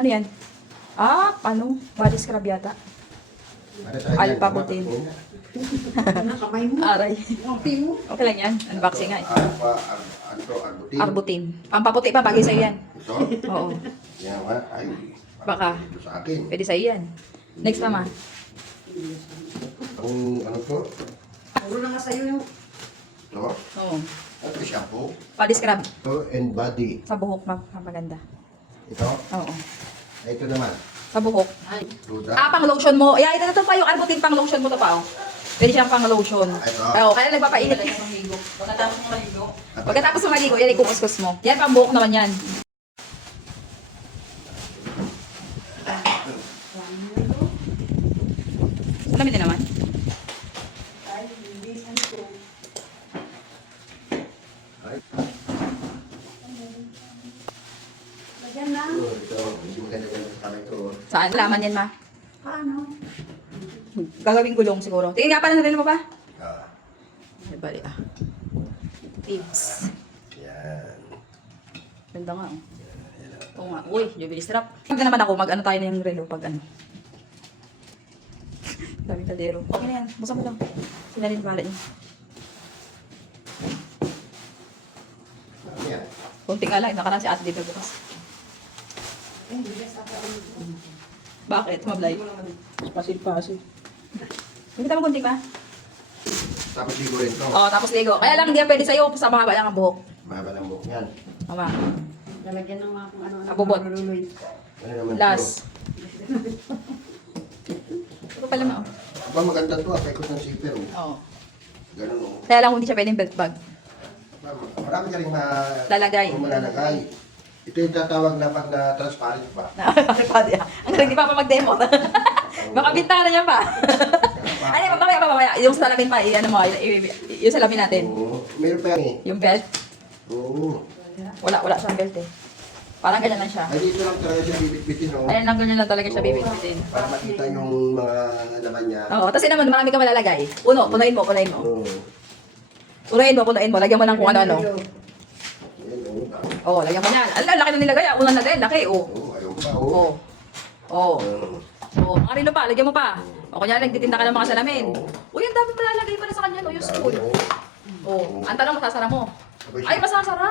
Ano yan? Ah, ano? Body scrub yata. Alpha butin. Kamay mo. Aray. Kamay mo. Okay lang yan. Unboxing nga eh. Arbutin. Arbutin. Pampaputi pa, bagay sa'yo yan. Ito? Oo. Yan nga. Ay, Baka. ito sa akin. Pwede sa'yo yan. Next mama. Ang ano to? Puro na nga sa'yo yung... Ito? Oo. Ito shampoo. Body scrub. Ito and body. Sa buhok, maganda. Ito? Oo. Ito naman. Sa buhok. Duda. Ah, pang lotion mo. Yeah, ito pa yung arbutin pang lotion mo to pa, oh. Pwede siyang pang lotion. Ito. Oo, kaya nagpapainit. Pagkatapos mo maligo. Pagkatapos mo maligo, yan ikukuskus mo. Yan, pang buhok naman yan. Salamin din naman. Ay, hindi. Ano to? Ay. Lagyan na. Ito. Hindi maganda-ganda sa kamay ko. Saan? Laman yan, ma. Paano? Gagawing gulong siguro. Tingin nga pa na mo pa. Ah. Ay, bali ah. Tips. Yan. Ganda nga, oh. Oo nga. Uy, jubilee strap. Pag naman ako, mag-ano tayo na yung relo pag ano. Daming kaldero. Okay na yan. Busa mo lang. Sinalin bala niya. Yan. Kunti nga lang. Nakaraan si ate dito bukas. Hindi, basta pa. Bakit? Mablay. Pasil-pasil. Hindi ka mo kunti pa? Tapos ligo rin to. Oo, tapos ligo. Kaya lang hindi yan pwede sa'yo sa mahaba lang ang buhok. Mahaba ng buhok yan. Mama. Lalagyan ng mga kung ano-ano. Abubot. Malululoy. Ano naman Last. Ito pala ma. Aba, maganda to. Paikot ng zipper. Oh. Oo. Ganun oh. Kaya lang hindi siya pwedeng belt bag. Marami ka rin Lalagay. malalagay. Ito yung tatawag na pag na transparent pa. Pwede ah. Ang galing, di pa mag-demo. Baka bintana niya pa. Ano, mamaya. Yung salamin pa, ano mo, yung salamin natin. Oo. Meron pa yan eh. Yung belt, Oo. wala siyang belt eh. Parang ganyan lang siya. Ay, dito lang talaga siya bibit-bitin, no? Ayan lang ganyan lang talaga siya bibit-bitin. Para makita yung mga laman niya. Oo, tapos naman marami ka malalagay. Puno, punuin mo. Oo. Punuin mo. Lagyan mo ng kung ano-ano. Ayan, oo. Oo, lagyan mo yan. Ang laki na nilagay. Unang lagay, laki. Oo. Oo, ayaw pa, oo. Oo. Oo. Oo. Oo, mga rilo pa, lagyan mo pa. O kunyari, nagtitinda ka ng mga salamin. Uy, ang dami malalagay pala sa kanya, no? Useful. Oo. Oo. Ang tanong, masasara mo. Abay, Ay, masasara.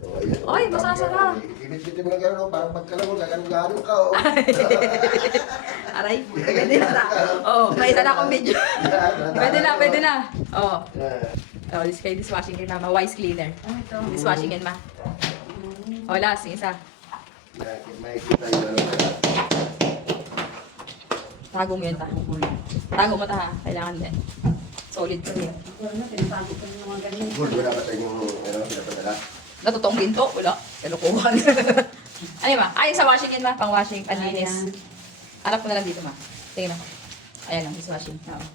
Oo, ayan, oo. Ay, masasara. Ibit-bitin mo lang gano'n, oh. Parang pagkalago, gano'n ka, oh. Aray, pwede na. Oo, may isa na akong video. Pwede na. Oo. Oh, this kay dishwashing kay mama. Wise cleaner. Ano ito? Dishwashing yan, ma. O, last, yung isa. Makikita yung ano. Tago mo yun, ta. Tago mo, ta, ha. Kailangan yan. Solid ko yun. Wala na, pinatago ko yung mga ganyan. Gold, wala ba tayong ano, pinapadala? Natutong ginto? Wala. Kalukuhan. Ano ma? Ay, sa washing yan, ma. Pang washing, panlinis. Ayan. Harap ko na lang dito, ma. Tingnan mo. Ayan lang, dishwashing. Oo.